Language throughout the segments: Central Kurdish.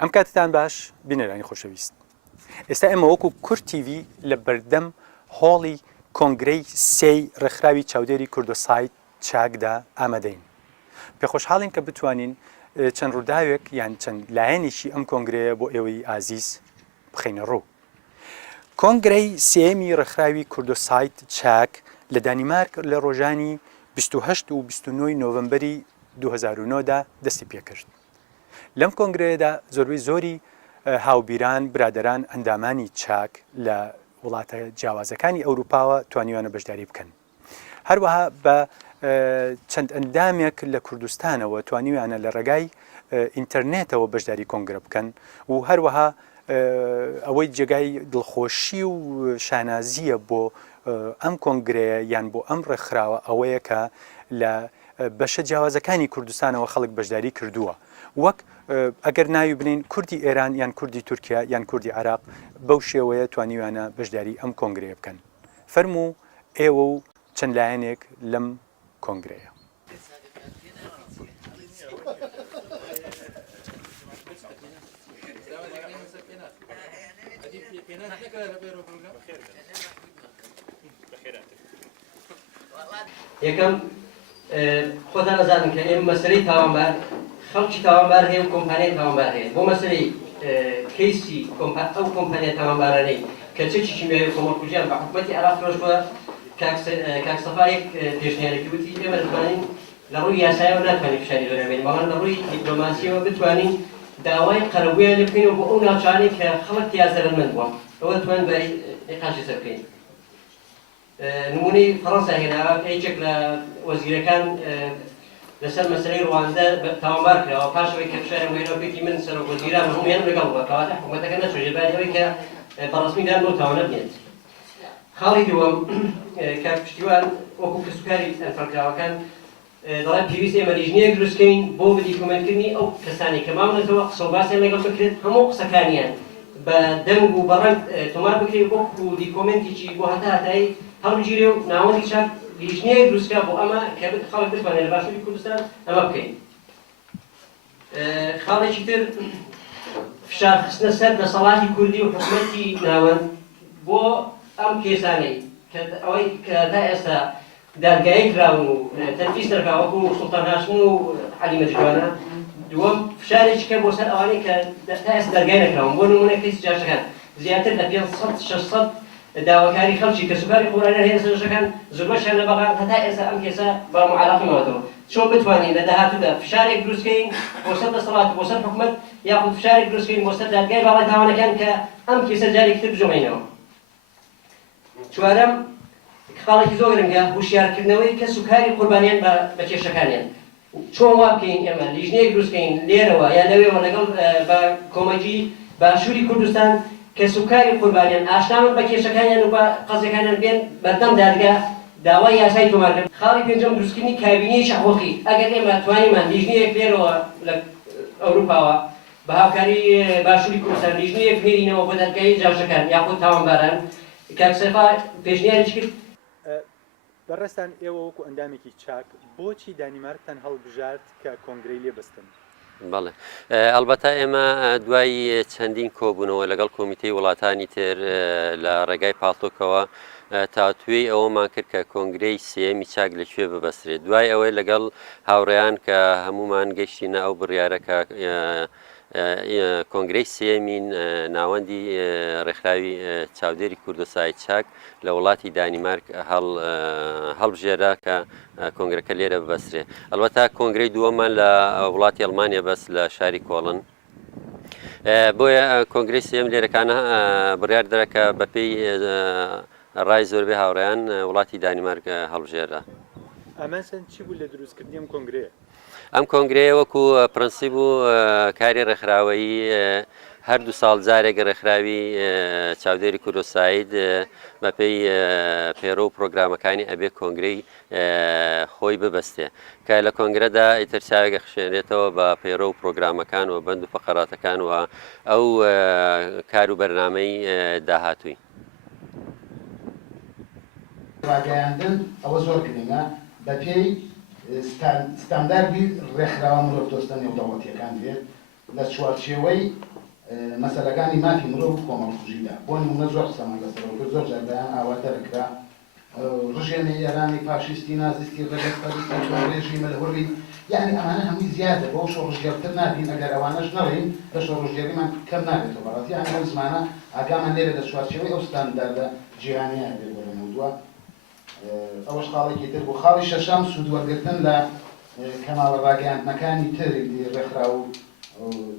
ئەم کاتتان باش بینەرانی خۆشەویست. ئێستا ئێمە وەکو کورد تیڤ لە بەردەم هۆڵی کۆنگرەی سێی ڕێکخراوی چاودێری کوردۆسایت چاکدا ئامادەین. پێخۆشحاڵین کە بتوانین چەند ڕووداوێک یان چەند لایەنێکی ئەم کۆنگرەیە بۆ ئێوەی ئازیز بخەینە ڕوو. کۆنگرەی سێمی ڕێکخراوی کوردۆسایت چاک لە دانیمارک لە ڕۆژانی 28 و 29 نۆڤەمبەری 2009دا دەستی پێکرد. لەم کۆنگرەیەدا زۆری هاوبیران برادەران ئەندامانی چاک لە وڵاتە جیاوازەکانی ئەوروپاوە توانیوانە بەشداری بکەن. هەروەها بە چەند ئەندامێک لە کوردستانەوە توانیوانە لە ڕێگای ئینتەرنێتەوە بەشداری کۆنگرە بکەن و هەروەها ئەوەی جێگای دڵخۆشی و شانازیە بۆ ئەم کۆنگرەیە یان بۆ ئەم ڕێکخراوە ئەوەیە کە لە بەشە جیاوازەکانی کوردستانەوە خەڵک بەشداری کردووە. وەک ئەگەر ناوی بنین کوردی ئێران یان کوردی تورکیا یان کوردی عراق بەو شێوەیە توانیوانە بەشداری ئەم کۆنگرەیە بکەن. فەرموو ئێوە و چەند لایەنێک لەم کۆنگرەیە. یەکەم خۆتان ئەزانن کە ئێمە مەسەلەی تاوانبار خەڵکی تاوانبار هەیە و کۆمپانیای تاوانبار هەیە. بۆ مەسەلەی کەیسی ئەو کۆمپانیای تاوانبارانەی کە چەکی کیمیایی کۆمەڵکوژیان بە حکوومەتی عێراق فرۆش بووە، کاک سەفایەک پێشنیارێکی وتی ئێمە دەتوانین لە ڕووی یاساییەوە ناتوانین فشاری زۆر بێنین، بەڵام لە ڕووی دیپلۆماسیەوە بتوانین داوای قەرەبوویان لێ بکەینەوە بۆ ئەو ناوچانەی کە خەڵک تیا زەرمەند بووە، ئەوە دەتوانین بە ئێقاژی سەر بکەین. نمونەی فەڕەنسا هێناوە کە هیچێک لە وەزیرەکان لەسەر مەسەلەی ڕواندا تاوانبار کراوە، پاشەوەی کە فشارێک وێنەوە پێکی من سەرۆک وەزیران هەموویان لەگەڵ بووە، کەواتە حکوومەتەکە نەچۆ ژێباری ئەوەی کە بەڕەسمیدان بۆ تاوانە بنێت. خاڵی دووەم کاک پشتیوان وەکو کەسوکاری ئەنفەرکراوەکان دەڵێن پێویست ئێمە لیژنەیەک دروستکەین بۆ بەدیکۆمەنتکردنی ئەو کەسانی کە ماونەتەوە قسە و باسییان لەگەڵ بکرێت، هەموو قسەکانیان بە دەنگ و بەڕەنگ تۆمار بکرێت وەکو دیکۆمنتێکی بۆ هەتایی هەڵبگیرێ و ناوەندی چاک لیژنەیەک دروستکە بۆ ئەمە کە خەڵک بتوانێت لە باشووری کوردستان ئەمە بکەین. خاڵێکی تر فشارخستنە سەر دەسەڵاتی کوردی و حکوومەتی ناوەند بۆ ئەم کێسانەی کە ئەوەی کە تا ئێستا دادگایی کراون و تەنفیز دەرکا وەکو سوڵتان هاشمی و عەلی مەجدوانە. دووەم فشارێکی کە بۆ سەر ئەوانەی کە تا ئێستا دەرگای نەکراون، بۆ نمونە کەیسی جاشەکان زیاتر لە 500-600 داواکاری خەڵکی کە سوکاری قورانیان هەیە سەرشەکان زۆربەشیان لە بەغا هەتا ئێستا ئەم کێسە با معالاقی ماوەتەوە. چۆن بتوانین لە داهاتوودا فشارێک دروستکەین بۆ سەر دەسەڵات بۆ سەر حکوومەت یاخود فشارێک دروستکەین بۆ سەر دادگای باڵای تاوانەکان کە ئەم کێسە جارێکی تر بجۆڵێنەوە. چوارەم خاڵێکی زۆر گرنگە هوشیارکردنەوەی کە سوکاری قوربانیان بە کێشەکانیان. چۆن وا بکەین ئێمە لیژنەیەک دروستکەین لێرەوە یان لەوێەوە لەگەڵ بە کۆمەکی باشووری کوردستان کە سوکاری قوربانیان ئاشناون بە کێشەکانیان و بە قەزەکانیان بێن بەردەم دادگا داوای یاسای تۆمارکردن. خاڵی پێنجەم دروستکردنی کابینەی شەحوەقی. ئەگەر ئێمە توانیمان لیژنەیەک لێرەوە لە ئەوروپاوە بە هاوکاری باشووری کوردستان لیژنەیەک بنێرینەوە بۆ دادگای جاشەکان یاخود تاوانباران، کاک سەفا پێشنیارێکی کرد. بەڕێستان ئێوە وەکو ئەندامێکی چاک بۆچی دانیمارکتان هەڵبژارد کە کۆنگرەی لێ بەستن؟ بەڵێ ئەلبەتە ئێمە دوای چەندین کۆبوونەوە لەگەڵ کۆمیتەی وڵاتانی تر لە ڕێگای پاڵتۆکەوە تاتوێی ئەوەمان کرد کە کۆنگرەی سێمی چاک لەکوێ ببەسرێت. دوای ئەوەی لەگەڵ هاوڕێیان کە هەمومان گەشتینە ئەو بڕیارەکە کۆنگرەی سێمین ناوەندی ڕێکخراوی چاودێری کوردۆسایت چاک لە وڵاتی دانیمارک هەڵبژێرا کە کۆنگرەکە لێرە ببەسرێ. ئەلبەتا کۆنگرەی دووەمان لە وڵاتی ئەڵمانیا بەس لە شاری کۆڵن. بۆیە کۆنگرەی سێم لێرەکانە بڕیار دەرەکە بەپێی ڕای زۆربەی هاوڕێیان وڵاتی دانیمارک هەڵبژێرا. ئەمە چەند چی بوو لە دروستکردنی ئەم کۆنگرەیە؟ ئەم کۆنگرەیە وەکو پرەنسیب و کاری ڕێکخراوەیی هەردوو ساڵ جارێک ڕێکخراوی چاودێری کوردۆسایت بەپێی پێرۆ و پرۆگرامەکانی ئەبێ کۆنگرەی خۆی ببەستێ کە لە کۆنگرەدا ئیتر چاوێکە خشێنرێتەوە بە پێرۆ و پرۆگرامەکان و بەند و فەقەراتەکان و ئەو کار و بەرنامەی داهاتووی. ڕاگەیاندن ئەوە زۆر گرنگە بەپێی ستانداردی ڕێکخراوە مرۆڤ دۆستە نێودەوڵەتیەکان بێت لە چوارچێوەی مەسەلەکانی مافی مرۆڤ و کۆمەڵکوژیدا بۆ نمونە زۆر قسەمان لەسەرەوە کرد زۆر جار بەیان ئاوا دەرەکرا ڕژێمی ئێرانی فاشیستی نازیستی ڕێگەستەری ڕێژیمە لە هۆڕی یعنی ئەمانە هەمووی زیادە بۆ شۆڕژگەرتر نابین ئەگەر ئەوانەش نەڕین لە شۆڕژگەریمان کەم نابێتەوە بەڕاستی یعنی ئەو زمانە ئاگامان لێرە لە چوارچێوەی ئەو ستانداردە جیهانیان بێ بۆ لەنەوە ئەوەش خاڵێکی تر بوو. خاڵی شەشەم سوودوەرگرتن لە کەماڵە ڕاگەیاندنەکانی تری ڕێکخرا و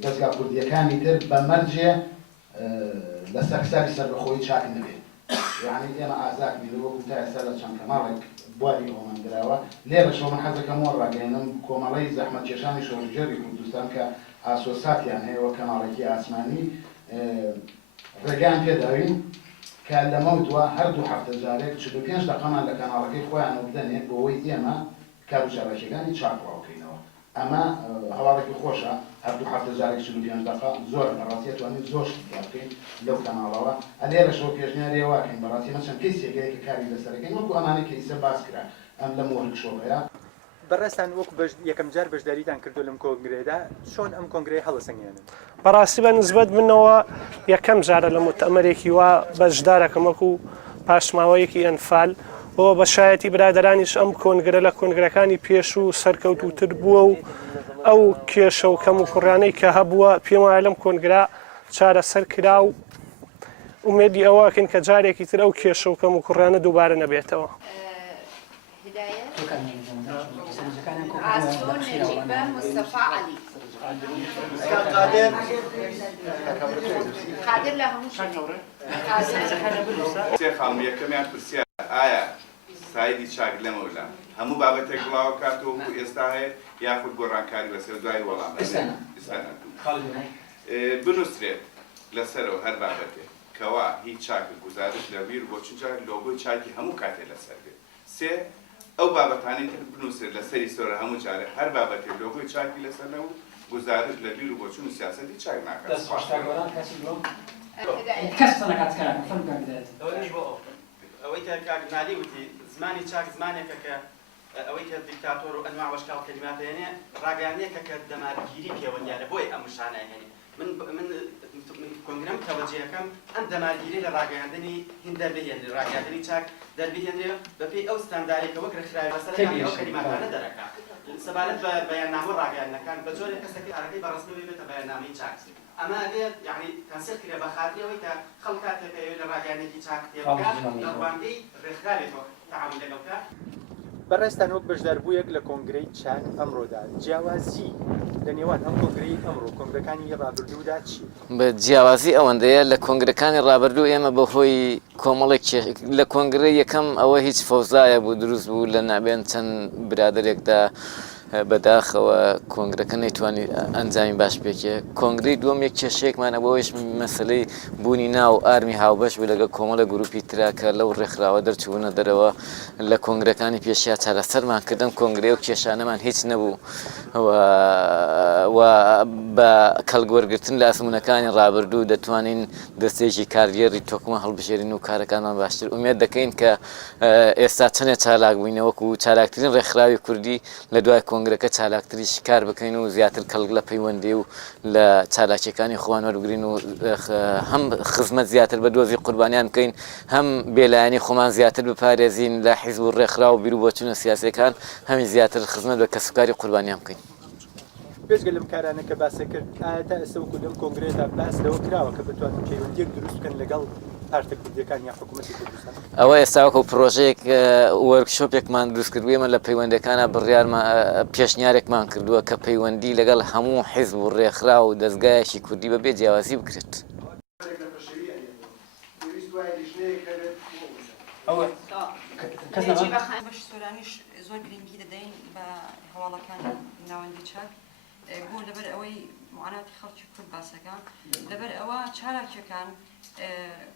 دەستگا کوردیەکانی تر بە مەرجێ لەسەر حسابی سەربەخۆیی چاک نەبێت. یعنی ئێمە ئازاد بین وەکو تا ئێستا لە چەند کەماڵێک بواری ئەومان درراوە لێرەشەوە من حەزەکەم وە ڕاگەێنم کۆمەڵەی زەحمەتکێشانی شۆڕژێری کوردستان کە ئاسۆساتیان هەیەوە کەماڵێکی ئاسمانی ڕێگەیان پێداوین کە لەمە دووە هەردوو هەفتە جارێک 45 دقەمان لە کەناڵەکەی خۆیانەوە بدەنێت بۆەوەی ئێمە کاروچارەکەەکانی چاکڕاوکەینەوە. ئەمە هەواڵێکی خۆشە هەردوو هەفتە جارێک 45 دقە زۆر بەڕاستی توانین زۆر شتیا بکەین لەو کەناڵەوە ئەلێرەشەوە پێشنیاری واکەین بەڕاستی مەچەند کەسێکەیە کە کاری لەسەرەکەین وەکو ئەمانە کە ئیسە باس کرا ئەم لە مۆرکشۆپەیە بەڕێستان وەکو یەکەم جار بەشداریتان کردو لەم کۆنگرێدا چۆن ئەم کۆنگرەی هەڵەسەنگێنن؟ بەڕاستی بە نسبەت منەوە یەکەم جارە لە مؤتەمەرێکی وا بەشدارەکەم وەکو پاشماوەیەکی ئەنفال بۆ بەشایەتی برادەرانیش ئەم کۆنگرە لە کۆنگرەکانی پێش و سەرکەوتوتر بووە و ئەو کێشە و کەم و کوڕانەی کە هەبووە پێم وایە لەم کۆنگرا چارەسەر کرا و ئومێدی ئەوەکەن کە جارێکی تر ئەو کێشە و کەم و کوڕانە دووبارە نەبێتەوە. خانم یەکەمیان پرسیار ئایا سایدی چاک لەمەوەلا هەموو بابەتێک بڵاو کاتەوە ئێستا هەیە یاخود گۆڕانکاری بەسەر دوای وەڵام بنووسرێت لەسەرەوە هەر بابەتێک کەوا هیچ چاک گزارش لە بیر بۆ چونجا لۆگۆی چاکی هەموو کاتێ لەسەر بێت. سێ ئەو بابەتانی تر بنووسێت لەسەری سۆرە هەموو جارێ هەر بابەتێک لۆگۆی چاکی لەسەرەوە گزارش لە بیر و بۆچون و سیاسەتی چاک ناکات. ئەوەی کاکنالی وتی زمانی چاک زمانێکە کە ئەوەی کە دیکتاتۆر و ئەنواع وەشکاڵ کەلیماتێنێ ڕاگەیانەیەکە کە دەمارگیری پەیوەندیانە بۆی ئەم شانایهێنی من کۆنگرەم تەوەجێەکەم ئەم دەمارگیری لە ڕاگەیاندنی هین دەربهێنری ڕاگەیاندنی چاک دەربهێنرێ بەپێی ئەو ستانداردێکە وەک ڕێکخراوی مەسەلەکانی ئەو کەلیماتانە دەرەکات سەبارەت بە بەیاننامە و ڕاگەیاندنەکان بە جۆرێک کەسێکی ئارەکەی بەڕسمی بێتە بەیاننامەی چاک. ئەمە ئەبێت یعنی کەنسل کرێ بە خاتریەوەی کە خەڵک کاتێکە لە ڕاگەیاندنێکی چاک تێبگات لە ڕوانگەی ڕێکخراوێتەوە تەعامل لەگەڵ بکات. بەڕێستان وەک بەشداربوویەک لە کۆنگرەی چاک ئەمڕۆدا جیاوازی لە نێوان ئەم کۆنگرەی ئەمڕۆ کۆنگرەکانی ڕابردوودا چی؟ بە جیاوازی ئەوەندەیە لە کۆنگرەکانی ڕابردوو ئێمە بەهۆی کۆمەڵێک لە کۆنگرە یەکەم ئەوە هیچ فەوزایە بوو دروست بوو لە نابێن چەند برادێکدا بەداخەوە کۆنگرەکە نەیتوانی ئەنجامی باش پێکێ. کۆنگری دووەم یەک کێشەیەکمانە بۆەوەیش مەسلەی بوونی ناو ئارمی هاوبەش بوو لەگە کۆمەڵە گروپی تراکە لەو ڕێکخراوە دەرچوونە دەرەوە لە کۆنگرەکانی پێشیا چارەسەرمان کردن کۆنگرێ و کێشانەمان هیچ نەبوو بە کەڵگوەرگرتن لە ئەسمونەکانی ڕابردوو دەتوانین دەستێکی کارگێڕی تۆکمە هەڵبژێرین و کارەکانمان باشتر ئومێد دەکەین کە ئێستا چەندێک چالاک بووینەوەکو چالاکترین ڕێکخراوی کوردی لە دوای کۆنگرەکە چالاکتریش کار بکەین و زیاتر کەڵک لە پەیوەندی و لە چالاکیەکانی خۆوان وەربگرین و هەم خزمەت زیاتر بە دۆزی قوربانیان بکەین هەم بێلایەنی خۆمان زیاتر بپارێزین لە حیزب و ڕێکخرا و بیر و بۆچوونە سیاسەکان هەمی زیاتر خزمەت بە کەسوکاری قوربانیان بکەین. پێشگە لەم کارانە کە باسە کرد ئایا تا ئێستا وەکو لەم کۆنگرێدا باس لەوە کراوە کە بتوانن پەیوەندیەک دروست بکەن لەگەڵ پارتە کوردیەکان یا حکوومەتی کوردستان؟ ئەوە ئێستا وەکو پرۆژەیەک وەرکشۆپێکمان دروست کردووە ئێمە لە پەیوەندەکانە بڕیارمان پێشنیارێکمان کردووە کە پەیوەندی لەگەڵ هەموو حیزب و ڕێکخرا و دەستگایەکی کوردی بەبێ جیاوازی بکرێت. بەش سۆرانیش زۆر گرنگی دەدەین بە هەواڵەکانی ناوەندی چاک بۆ لەبەر ئەوەی معاناتی خەڵکی کورد باسەکە لەبەر ئەوە چالاکیەکان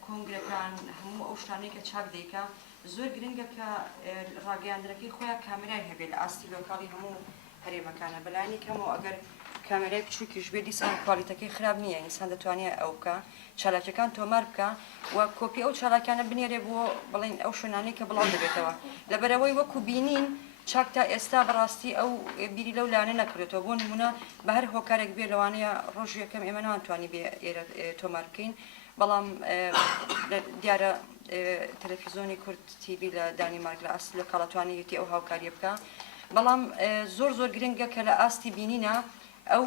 کۆنگرەکان هەموو ئەو شتانەی کە چاک دەیکا زۆر گرنگە کە ڕاگەیاندنەکەی خۆیان کامێرای هەبێت لە ئاستی لۆکاڵی هەموو هەرێمەکانە بەلایانی کەمەوە ئەگەر کامێرای بچووکیش بێ دیسان کوالیتەکەی خراپ نییە ئینسان دەتوانێت ئەو بکە چالاکیەکان تۆمار بکە و کۆپی ئەو چالاکیانە بنێرێ بۆ بڵین ئەو شوێنانەی کە بڵاو دەبێتەوە لەبەرەوەی وەکو بینین چاک تا ئێستا بەڕاستی ئەو بیری لەو لاانە نەکرێتەوە بۆ نمونە بە هەر هۆکارێک بێ لەوانەیە ڕۆژ یەکەم ئێمە ناتوانانی بێ ئێرە تۆمار بکەین بەڵام دیارە تەلەڤیزۆنی کورد تیڤی لە دانیمارک لە ئەسل لە کاڵەتوانیەتی ئەو هاوکاریە بکە بەڵام زۆر گرنگە کە لە ئاستی بینینە ئەو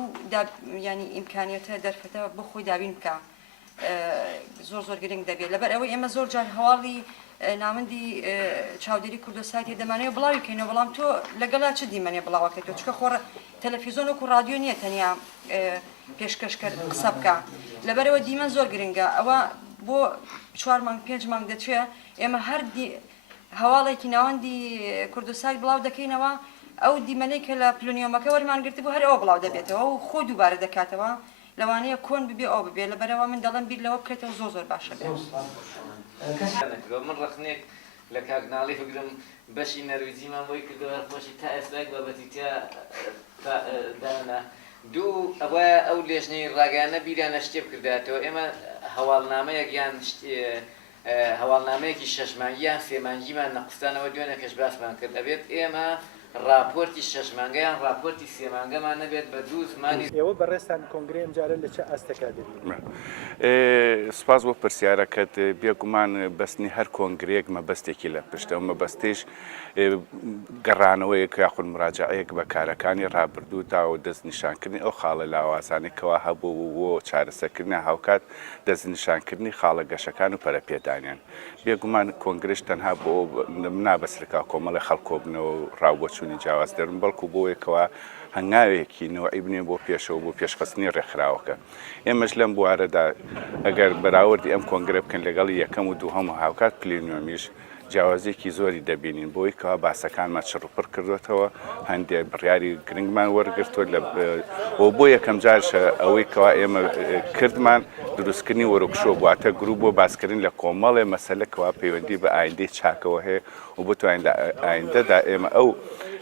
ینی ئیمکانیەتە دەرفەتە بۆ خۆی دابین بکە زۆر گرنگ دەبێت لەبەر ئەوەی ئێمە زۆر جار هەواڵی نامەندی چاودێری کوردستانی دەمانەوە بڵاوی بکەینەوە بەڵام تۆ لەگەڵا چ دیمەنێ بڵاوەکەیتەوە چکە خۆڕ تەلەڤیزۆن وەکو رادیۆ نییە تەنیا پێشکەشکرد قسە بکە لەبەرەوە دیمەن زۆر گرنگە ئەوە بۆ 4 مانگ 5 مانگ دەچێت ئێمە هەر هەواڵێکی ناوەندی کوردستانی بڵاو دەکەینەوە ئەو دیمەنەی کە لە پلۆنیۆمەکە وەرمانگرتی بۆ هەر ئەوە بڵاو دەبێتەوە و خۆ دووبارە دەکاتەوە لەوانەیە کۆن ببێ ئەو ببێ لەبەرەوە من دەڵم بیر لەوە بکرێتەوە زۆر باشە بێت من ڕخنێک لە کاکناڵی بگرم بەشی نەرویجیمان بۆی کردەوە خۆشی تا ئێستاک بابەتی دانا دوو ئەوە ئەو لێژنەی ڕاگەیانە بیریانە شتێ بکرداتەوە ئێمە هەواڵنامەیەک یان هەواڵنامەیەکی 6 مانگیان 3 مانگیمان نەقستانەوە دوێنە کەش باسمان کرد ئەبێت ئێمە راپۆرتی 6 مانگەیان راپۆرتی 3 مانگەمان نەبێت بە دوو زمانی ئێوە بەڕێستان کۆنگرێ ئەمجارە لە چه ئاستەکە دەبین سپاس بۆ پرسیارەکەت بێگومان بەستنی هەر کۆنگرێک مەبەستێکی لە پشتە مەبەستیش گەڕانەوەیەک یاخود مراجعەیەک بە کارەکانی ڕابردوو تا و دەستنیشانکردنی ئەو خاڵە لاوازانێکەوە هەبوو بۆ چارەسەرکردنی هاوکات دەستنیشانکردنی خاڵە گەشەکان و پەرەپێدانیان بێگومان کۆنگرش تەنها بۆ نابەسرکا کۆمەڵی خەڵکۆبنەوە و ڕاوبۆچوونی جیاواز دەرن بەڵکو بۆیەکەوە هەنگاوێکی نەوەی بنێ بۆ پێشەوە بۆ پێشخستنی ڕێکخراوەکە ئێمەش لەم بوارەدا ئەگەر بەراوردی ئەم کۆنگرە بکەن لەگەڵ یەکەم و دووهەم و هاوکات پلێنیۆمیش جیاوازێکی زۆری دەبینین بۆی کەوا باسەکانمان چڕپڕ کردوێتەوە هەندێک بڕیاری گرنگمان وەرگرتووە بۆ یەکەم جارشە ئەوەی کەوا ئێمە کردمان دروستکردنی وەرۆکشۆ بواتە گروپ بۆ باسکردن لە کۆمەڵێ مەسەلەکەوە پەیوەندی بە ئایندەی چاکەوە هەیە و بتوانین لە ئایندەدا ئێمە ئەو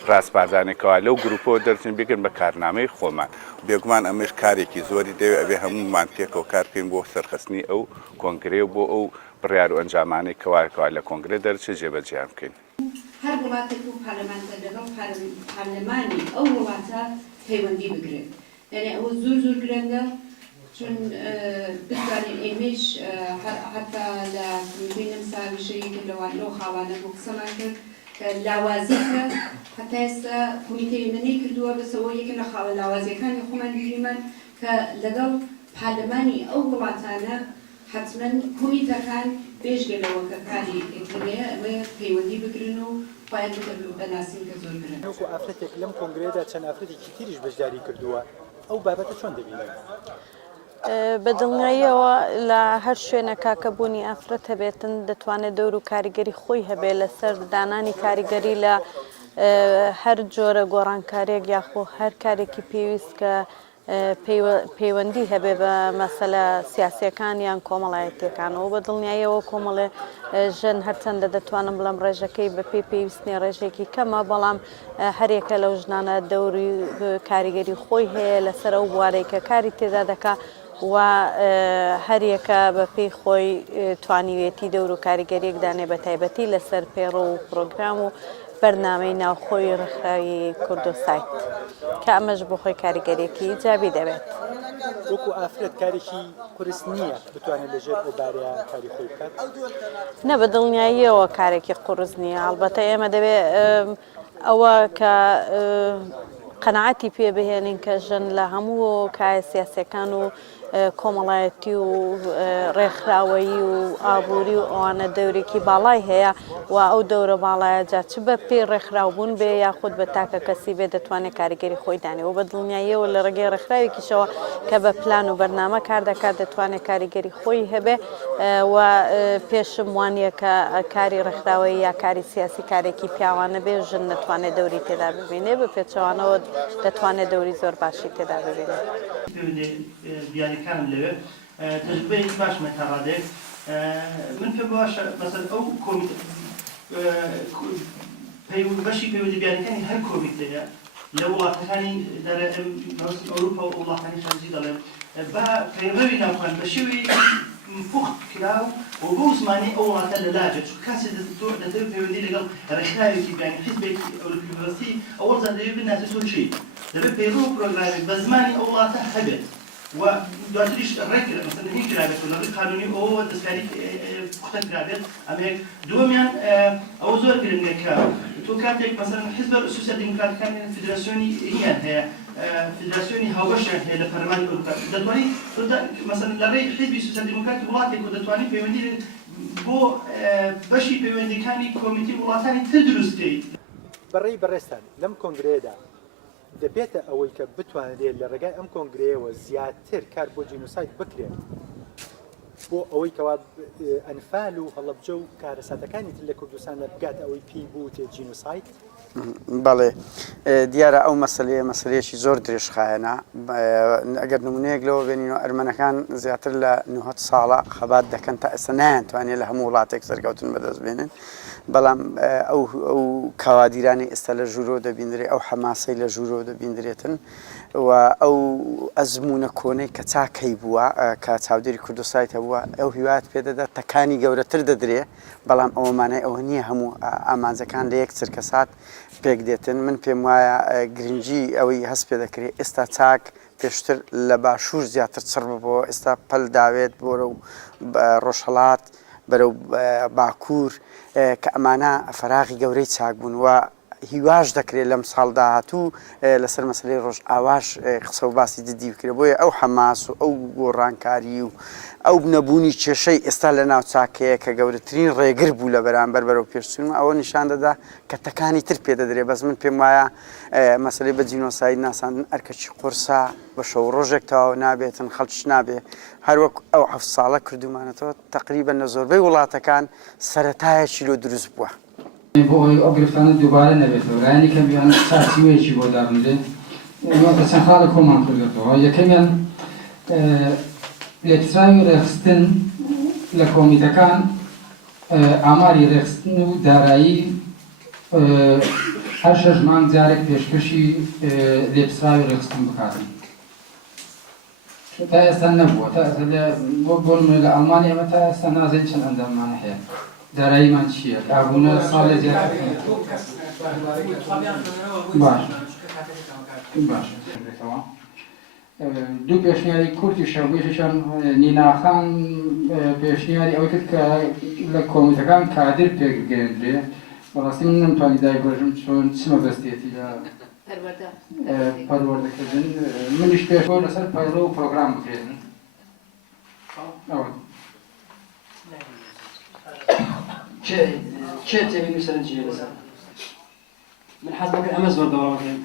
ڕاستپاردانێکەوە لەو گروپەوە دەرچین بگرن بە کارنامەی خۆمان بێگومان ئەمەش کارێکی زۆری دەوێت ئەبێ هەموومان پێکەوە کار بکەین بۆ سەرخستنی ئەو کۆنگرێ بۆ ئەو بڕیار و ئەنجامانەی کەواکەوە لە کۆنگرێ دەرچێت جێبەجێیان بکەین هەر وڵاتێک و پارلەمانتە لەگەڵ پارلەمانی ئەو وڵاتە پەیوەندی بگرێت یعنی ئەوە زۆر گرنگە چون بتوانین ئێمەش حتا لە کمیتەی نەمساویشەیەکی لەو خاوانە بۆ قسەمان کرد کە لاوازیەکە حتا ئێستا کمیتەی منەی کردووە بەسەوە یەکێک لە خاوە لاوازیەکانی خۆمان بگریمان کە لەگەڵ پارلەمانی ئەو وڵاتانە حتما کمیتەکان پێشگەلەوە کە کاری ئەکرێ ئەوەیە پەیوەندی بگرن و باید بەناسین کە زۆر گرن وەکو ئافرەتێک لەم کۆنگرێدا چەند ئافرەتێکی تریش بەشداری کردووە ئەو بابەتە چۆن دەبینێت بەدڵنیاییەوە لە هەر شوێنە کە بوونی ئافرەت هەبێتن دەتوانێت دەور و کاریگەری خۆی هەبێت لەسەر دانانی کاریگەری لە هەر جۆرە گۆڕانکاریەک یاخۆ هەر کارێکی پێویست کە پەیوەندی هەبێ بە مەسەلە سیاسیەکان یان کۆمەڵایەتیەکانەوە بە دڵنیاییەوە کۆمەڵێ ژن هەرچەندە دەتوانم بڵم ڕێژەکەی بە پێویستنی ڕێژێکی کەمە بەڵام هەرێکە لەو ژنانە دەوری کاریگەری خۆی هەیە لەسەر ئەو بوارێکە کاری تێدا دەکا و هەریەکە بە پێی خۆی توانیوێتی دەور و کاریگەریەک دانێ بە تایبەتی لەسەر پێڕۆ و پرۆگرام و بەرنامەی ناوخۆی ڕێکخراوی کوردۆسایت کە ئەمەش بۆ خۆی کاریگەریەکی جابی دەبێت وەکو ئافرەت کارێکی قورس نییە بتوانێت لەژێر ئەو بارەیە کاری خۆی بکات نە بە دڵنیاییەوە کارێکی قورس نییە ئەڵبەتە ئێمە دەبێت ئەوە کە قەنەعەتی پێ بهێنین کە ژن لە هەموو کایە سیاسیەکان و کۆمەڵایەتی و ڕێکخراوەیی و ئابووری و ئەوانە دەورێکی باڵای هەیە و ئەو دەورە باڵایە جا چ بە پێی ڕێکخراوبوون بێ یاخود بە تاکە کەسی بێ دەتوانێت کاریگەری خۆی دانێەوە بە دڵنیاییەوە لە ڕێگەی ڕێکخراوێکیشەوە کە بە پلان و بەرنامە کار دەکات دەتوانێت کاریگەری خۆی هەبێ و پێشم وانە کە کاری ڕێکخراوەیی یا کاری سیاسی کارێکی پیاوانە بێ ژن نەتوانێت دەوری تێدا ببینێ بە پێچەوانەوە دەتوانێت دەوری زۆر باشی تێدا ببینێت بیانەکانم لەوێ تەجربەیەکی باشمە تا ڕادێک من پێ باشە مەسەل ئەو بەشی پەیوەندی بیانەکانی هەر کۆمیتەیە لە وڵاتەکانی ئەوروپا و وڵاتانی خارجی دەڵێن بە پەیڕەوی ناوخۆیان بە شێوەی پوخت کراو و بۆ زمانی ئەو وڵاتە لە لاجە چون کەسێ دەتەوێت پەیوەندی لەگەڵ ڕێکخراوێکی بیانی حیزبێکی ئەوروپیوەستی ئەوە دەبێت بناسێت تۆ چی دەبێت پەیڕۆ پرۆگرامێک بە زمانی ئەو وڵاتە هەبێت و دواتریش ڕێکرا مثلا هیچ کرابێت لە ڕێی قانونی ئەوە دەستکاری پوختە کرابێت ئەمەیەک دووەمیان ئەوە زۆر گرنگە کە تۆ کاتێک مثلا حیزب سوسیال دیموکراتەکان فیدراسیۆنی هیان هەیە فیدراسیۆنی هاوبەشیان هەیە لە پەرلەمانی ئەوروپا دەتوانیت مثلا لە ڕێی حیزبی سوسیال دیموکراتی وڵاتێک و دەتوانیت پەیوەندی بۆ بەشی پەیوەندیەکانی کۆمیتی وڵاتانی تر دروستکەیت بەڕێی بەڕێستان لەم کۆنگرەیەدا دەبێتە ئەوەی کە بتوانرێت لە ڕێگای ئەم کۆنگرەیەوە زیاتر کار بۆ جینۆساید بکرێت بۆ ئەوەی کەوا ئەنفال و هەڵەبجە و کارەساتەکانی تر لە کوردستانە بگات ئەوەی پێی بوتێ جینۆساید بەڵێ دیارە ئەو مەسلەیەکی زۆر درێژخایەنە ئەگەر نمونەیەک لەوە بێنینەوە ئەرمەنەکان زیاتر لە 90 ساڵە خەبات دەکەن تا ئێستا نایانتوانێت لە هەموو وڵاتێک سەرکەوتن بەدەست بێنن بەڵام ئەو کاوادیرانی ئێستا لە ژوورۆ دەبیندرێت ئەو حەماسەی لە ژوورۆ دەبیندرێتن و ئەو ئەزمونە کۆنەی کە چاکەی بووە کە چاودێری کوردستان هەبووە ئەو هیوات پێدەدا تەکانی گەورەتر دەدرێ بەڵام ئەوەمانای ئەوە نییە هەموو ئامانجەکان لە یەک چرکە سات پێک دێتن من پێم وایە گرنگی ئەوەی هەست پێ دەکرێت ئێستا چاک پێشتر لە باشوور زیاتر چڕ ببەوە ئێستا پەل داوێت بۆرە و ڕۆژهەڵات بەرەو باکوور کە ئەمانە فەراغی گەورەی چاک بوون و هیواش دەکرێت لەم ساڵدا هاتوو لەسەر مەسلەی ڕۆژ ئاواش قسە و باسی جدی بکرێت بۆیە ئەو حەماس و ئەو گۆڕانکاری و ئەو نەبوونی کێشەی ئێستا لە ناو چاکەیە کە گەورەترین ڕێگر بوو لە بەرامبەر بەرەو پێشچوونمە ئەوە نیشان دەدا کە تەکانی تر پێ دەدرێت بەس من پێم وایە مەسلەی بە جینۆساید ناساندن ئەرکەچی قورسا بە شەو ڕۆژێک تەواو نابێتن خەڵکیش نابێ هەروەک ئەو 7 ساڵە کردومانەتەوە تقریبا لە زۆربەی وڵاتەکان سەرەتایەکی لۆ دروست بووە بۆ ئەو گرفتانە دووبارە نەبێتەوە لایەنی کەمیان چاچیوەیەکی بۆ دابنرێ کە چەند خاڵە کۆمان کردێتەوە یەکەمیان لێکتراوی ڕێخستن لە کۆمیتەکان ئاماری ڕێخستن و دارایی هەر 6 مانگ جارێک پێشکەشی لێکتراوی ڕێخستن بکاتن تا ئێستا نەبووە بۆ لە ئەڵمانی ئەمە تا ئێستا نازانین چەند ئەندامانە هەیە داراییمان چییە ئابوونە ساڵێ زیاتر باش دوو پێشنیاری کورتی شەوێشیشان نیناخان پێشنیاری ئەوەی کرد کە لە کۆمیتەکان کادر پێگەێنرێ بەڕاستی من نەمتوانی دایگۆژم چۆن چمە بەستێتی لە پەروەردەکردن منیش پێشەوە لەسەر پەیڕۆ و پرۆگرام بکرێن چێ تێبینی سەرنجی لەسەر من حەز دەکەم ئەمە زۆر دەوام بکەین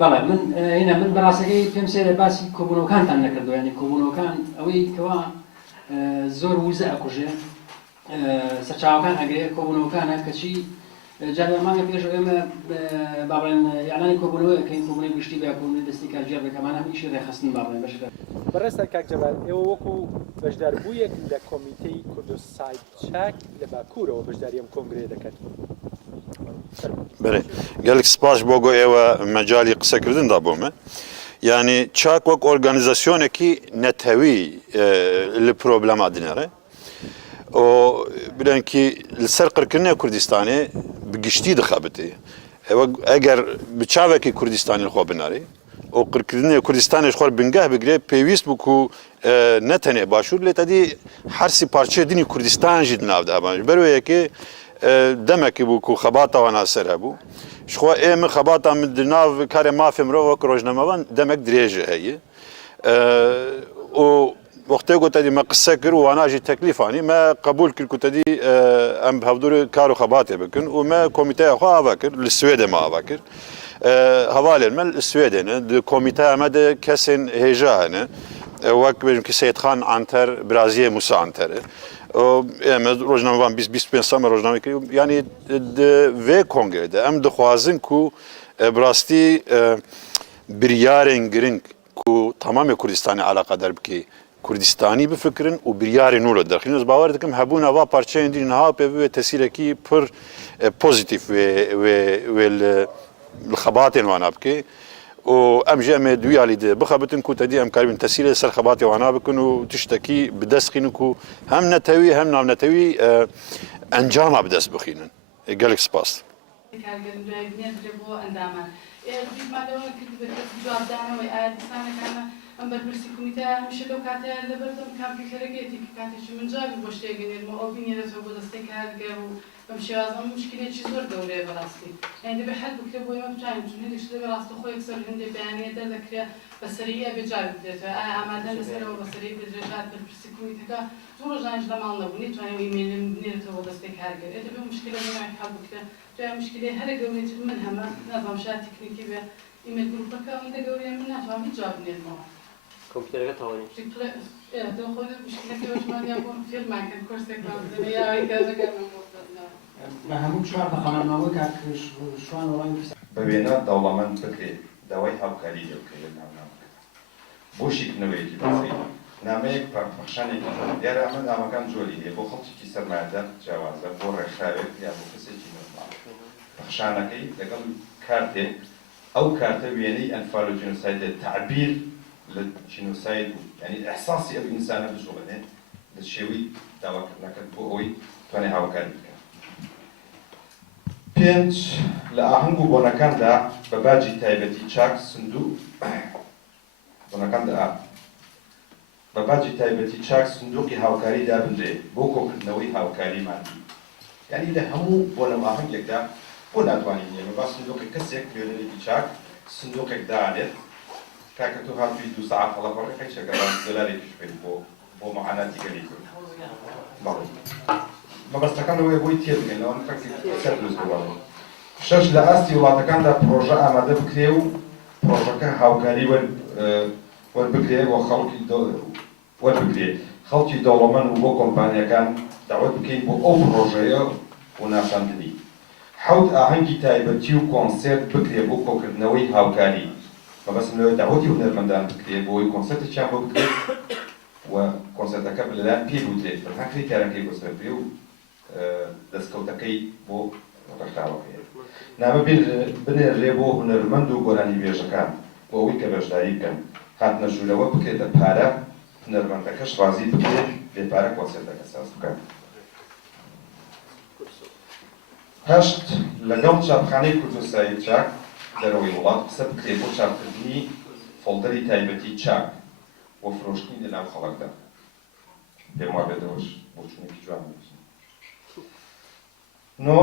بەڵێ من بەڕاستەکەی پێم سێرە باسی کۆبوونەوەکانتان نەکردووە یعنی کۆبوونەوەکان ئەوەی کەوا زۆر وزە ئەکوژێ سەرچاوەکان ئەگرێ کۆبوونەوەکانە کەچی جارێ مانگە پێشەوە ئێمە با بڵێن یاڵانی کۆبوونەوەی کەین کۆبوونەی گشتی بکوونی دەستی کارژیار بکەمانە هەمیشی ڕێخستن با بڵێن بەشەکە بەڕێستا کاک جەبار ئێوە وەکو بەشداربوویەک لە کۆمیتەی کوردستان چاک لە باکوورەوە بەشداری ئەم کۆنگرەیە دەکەن بەێ gelek سپاش بۆ گۆ ئێوە مەجای قسەکردندا بۆمە یعنی چاک وەک ئۆرگانیزاسیۆنێکی نەتەوی لە پرۆبلەما دنێرە بلێنکی لەسەر قڕکردنە کوردستانی بگشتی دەخابێتێ ئەگەر بچاوێکی کوردستانی خۆ بناری ئەو قڕکردنی کوردستانی خۆر بنگاه بگرێ پێویست بکو نەتەنێ باشوور لێ تەدی هەرسی پارچەیە دینی کوردستانژی ناودابانش بەروەیەکێ دەمێکی بوو و خەباتەوە ناسەر هەبوو شخوا ئێمە خەباتە من ناو کارێ مافێ مرۆڤ وەک ڕۆژنەمەوان دەمێک درێژە هەیە وەختەیە گوتەدی مە قسە کرد و واناژی تەکلیفانی مە قبول کرد کوتەدی ئەم هەودوری کار و خەباتێ بکن و مە کۆمیتەیە خۆ ئاوا کرد لە سوێدە مە ئاوا کرد هەوالێن مە سوێدێنە کۆمیتە ئەمەدە کەسێن هێژە هەنە وەک بێژم کە سەیدخان ئانتەر برازیە موسا ئانتەرە ئێمە ڕۆژنامەوان 25 سەمە ڕۆژنامەی کرد ینی vê کۆنگرێدا ئەم دەخوازن و بڕاستی بریارên giring ku tamamê Kurdistanê alaqadar bike Kurdistani bifikirin û biryarê nû li derxîn ez bawer dikim hebûna va parçeyên dîn niha pê bibê tesîrekî pir pozîtîv wê li xebatên wana bike و ئەم ژێ ئەمێ دویالی دێ بخەبتن کوتەدی ئەم کاربن تەسیرە سەر خەباتی وانا بکن و تشتێکی بدەستخین و هەم نەتەوی هەم ناونەتەوی ئەنجامە بدەست بخینن گەلێک سپاس بۆ ئەندامان مادەوە کرد جوابدانەوەی ئادستانەکانە ئەم بەرپرسی کومیتە هەمیشە لەو کاتەیە لەبەردەم کامپیوتەرەکەیەتی کاتێکی من جوابی بۆ شتێگەنێنمەوە ئەو بینێرەوە بۆ دەستەی کارگەر و بەم شێوازە مشکلێکی زۆر گەورەیە بەڕاستی یعنی دەبێت حەد بکرێت بۆ ئێمە بتوانین چون هێندێک شتە بەڕاستە خۆی یەکسەر هەندێک بەیانەیە دەردەکرێت بەسەریە بێجار بدرێتەوە ئایا ئامادە لەسەرەوە بەسەری بدرێژات بەرپرسی کومیتەکە دوو ڕۆژانش لە ماڵ نەبوو نتوانێت ئیمێلم بنێرێتەوە بۆ دەستەی کارگەر دەبێت مشکلە نوێی حەل بکرێت دوای مشکلەی هەرە گەورەی من هەمە نازانم شاید تکنیکی بێ ئیمێل گروپەکە ئەوەندە گەورەیە من ناتوانم هیچ جواب بنێرمەوە کۆمپیوتەرەکە تەواوی بە وێنە دەوڵەمەند بکرێت داوای هاوکاری لێبکرێت لە ناونامەکە بۆ شیکنەوەیەکی بەسەی نامەیەک پاکبەخشانێکی دیارە ئەمە نامەکان جۆری هەیە بۆ خەڵکێکی سەرمایەدار جیاوازە بۆ ڕێکخراوێک یا بۆ کەسێکی نۆرمال بەخشانەکەی لەگەڵ کارتێک ئەو کارتە وێنەی ئەنفال و جینۆسایدە تعبیر لە جینۆساید و یعنی ئەحساسی ئەو ئینسانە بجوڵێنێت لە شێوەی داواکردنەکە بۆ ئەوەی توانێت هاوکاری بکات. پێنج لە ئاهەنگ و بۆنەکاندا بە باجی تایبەتی چاک سندوق بۆنەکاندا بە باجی تایبەتی چاک سندوقی هاوکاری دابنرێت بۆ کۆکردنەوەی هاوکاری مادی یعنی لە هەموو بۆ لەم ئاهەنگێکدا بۆ ناتوانین ئێمە با سندوقی کەسێک نوێنەرێکی چاک سندوقێک دانێت کاکە تۆ هاتووی 2 ساعت هەڵەبڕێ شەکەڵان دۆلارێکیش پێ بۆ معاناتی گەلی کرد مەبەستەکانەوەی بۆی تێبگەن لەوان خەڵکی سەر دروست بڵێن. 6 لە ئاستی وڵاتەکاندا پرۆژە ئامادە بکرێ و پرۆژەکە هاوکاری وەربگرێ بۆ خەڵکی وەربگرێ خەڵکی دەوڵەمەند و بۆ کۆمپانیەکان داوت بکەین بۆ ئەو پرۆژەیە و ناشاندنی. 7 ئاهەنگی تایبەتی و کۆنسێرت بکرێ بۆ کۆکردنەوەی هاوکاری مەبەستم لەوەی داوەتی هونەرمەندان بکرێ بۆی کۆنسێرتێکیان بۆ بکرێت و کۆنسێرتەکە لەلایەن پێ بودرێت بەرهەنگری کارەکەی بۆ سەرپێ و دەستکەوتەکەی بۆ ڕێکخراوەکەیە. نامە بنێرێ بۆ هونەرمەند و گۆرانی بێژەکان بۆ ئەوەی کە بەشداری بکەن هاتنە ژوورەوە بکرێتە پارە هونەرمەندەکەش ڕازی بکرێت بێپارە کۆنسێرتەکە ساز بکەن. 8 لەگەڵ چاپخانەی کوردستانی چاک دەرەوەی وڵات قسە بکرێت بۆ چاپکردنی فۆڵدەری تایبەتی چاک بۆ فرۆشتنی لەناو خەڵکدا پێم وا بێتەوەش بۆ چوونێکی جوان نۆ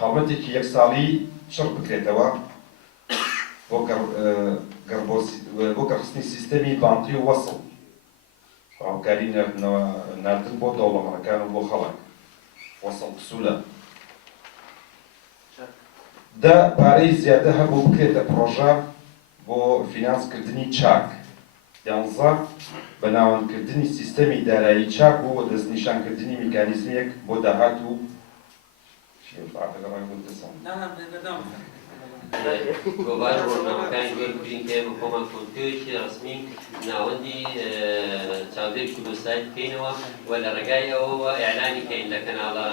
هەڵمەتێکی یەک ساڵی چڕ بکرێتەوە بۆ گەڕستنی سیستەمی بانقی و وەسڵ هاوکاری ناردن بۆ دەوڵەمەندەکان و بۆ خەڵک وەسڵ پسوولە. دا پارەی زیادە هەبوو بکرێتە پرۆژە بۆ فینانسکردنی چاک. 11 بە ناوەندکردنی سیستەمی دارایی چاک و دەستنیشانکردنی میکانیزمێک بۆ داهات و گۆڤار ڕۆژنامەکانی گوێگرین کە ئێمە خۆمان کۆنتۆیەکی ڕسمی ناوەندی چاودێری کوردستانی بکەینەوە و لە ڕێگای ئەوەوە ئێعلانی کەین لە کەناڵە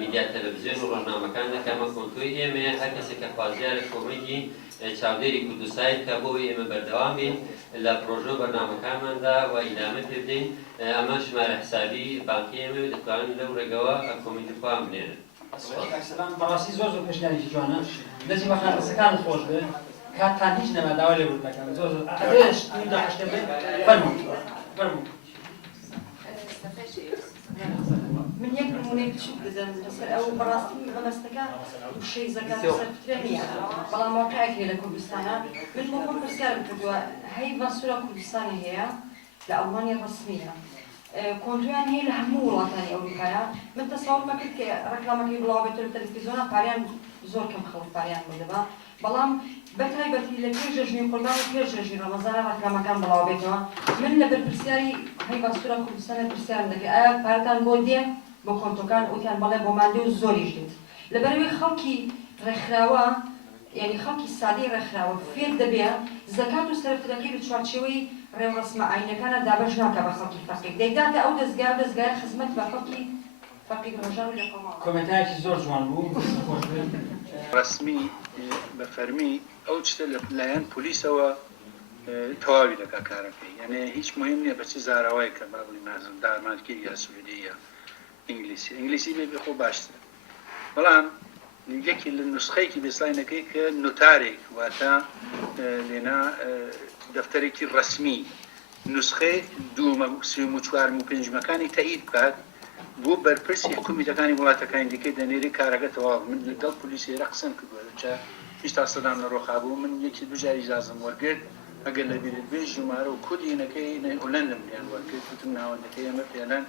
میدیا تەلەڤیزیۆن و ڕۆژنامەکاندا کە ئەمە کۆنتۆی ئێمە هەر کەسێک کە خوازیارە کۆمەکی چاودێری کوردستانی کە بۆی ئێمە بەردەوام بین لە پرۆژە و بەرنامەکانماندا و ئیلامە پێ بدەین ئەمە ژمارە حسابی بانکی ئێمە دەتوانین لەو ڕێگەوە کۆمەکی خۆیان بنێنن. بەڕاستی زۆر پێشنیارێکی جوانە دەستی بەخان ڕستەکانت خۆش بێ کاتتان هیچ نەما داوای لێ بردەکەن زۆر من یەک نمونەی بچووک دەدەم لەسەر ئەو بەڕاستی بەمەستەکە شەی زەکات سەرفترە نییە بەڵام واقعەکێ لە کوردستانە من بۆ خۆم پرسیارم کردووە هەی ڤاسوورە کوردستانی هەیە لە ئەڵمانیا ڕسمیە کۆنتۆیان هەیە لە هەموو وڵاتانی ئەوروپایە من تەسەوڕ مەکرد کە ڕەکلامەکەی بڵاو بێتەوە لە تەلەڤیزیۆنە پاریان زۆر کەم خەڵک پاریان بۆدەبا بەڵام بەتایبەتی لە پێش ژەژنی قوربان و پێش ژەژنی ڕەمەزانە ڕەکلامەکان بڵاو بێتەوە من لە بەرپرسیاری هەی ڤاسوورە کوردستانە پرسیارم دەکرد ئایا پارەتان بۆ دێ بۆ کۆنتۆکان وتیان بەڵێ بۆ مادێ و زۆریش دێت لەبەرەوەی خەڵکی ڕێکخراوە یعنی خەڵکی سادەی ڕێکخراوە فێر دەبێ زەکات و سەرفتەکەی لە چوارچێوەی ڕێوەسمە ئاینەکانە دابەش ناکە بە خەڵکی فەقیر دەیداتە ئەو دەستگای خزمەت بە خەڵکی فەقیر ڕۆژان و لە کۆمنتایەکی زۆر جوان بوو ڕسمی بە فەرمی ئەو شتە لەلایەن پلیسەوە تەواوی دەکا کارەکەی یعنی هیچ مهم نییە بەچی زاراوای کە بابلی مازم دارمانکردی یا سوودی یا ئینگلیسی لێ بخۆ باشتر بەڵام یەکی لە نسخەیەکی بێسلاینەکەی کە نوتارێک واتە لێنا دەفتەرێکی ڕسمی نسخەی دوومە سێم و چوارم و پێنجمەکانی تایید بکات بۆ بەرپرسی حکوومیەتەکانی وڵاتەکانی دیکەی دەنێری کارەکە تەواو من لەگەڵ پلیسێرە قسەم کردووە هیچ تا سەدان لە ڕۆخابوو من یەکی دوجاری ئیجازەم وەرگرت ئەگەر لە بیرت بێ ژمارە و کودینەکەی هۆلەندم لیان وەرگرت وتم ناوەندەکەی ئەمە فێلەن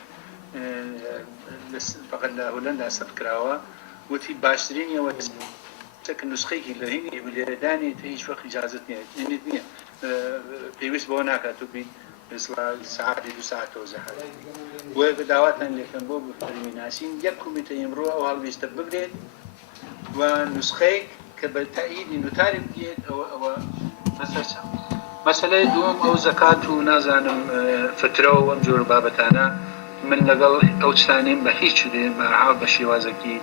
فقط لە هۆلەندا سەرد کراوە وتی باشترینەوە چەکە نسخەیەکی لە هینی لێرەدانی هیچ وەخت ئیجازت نییە پێویست بۆ ناکات و بیت ساعتی 2 ساعت تۆزەحات وە داواتان لێکەم بۆ فەرمیناسین یەک کمیتە ئەمڕۆ ئەو هەڵویستە بگرێت و نسخەیەک کە بە تاییدی نوتاری بگێت ئەوە بەسەرچە مەسەلەی دووەم ئەو زەکات و نازانم فترە و ئەم جۆر بابەتانە من لەگەڵ ئەو شتانیم بە هیچ دێن بەحاڵ بە شێوازێکی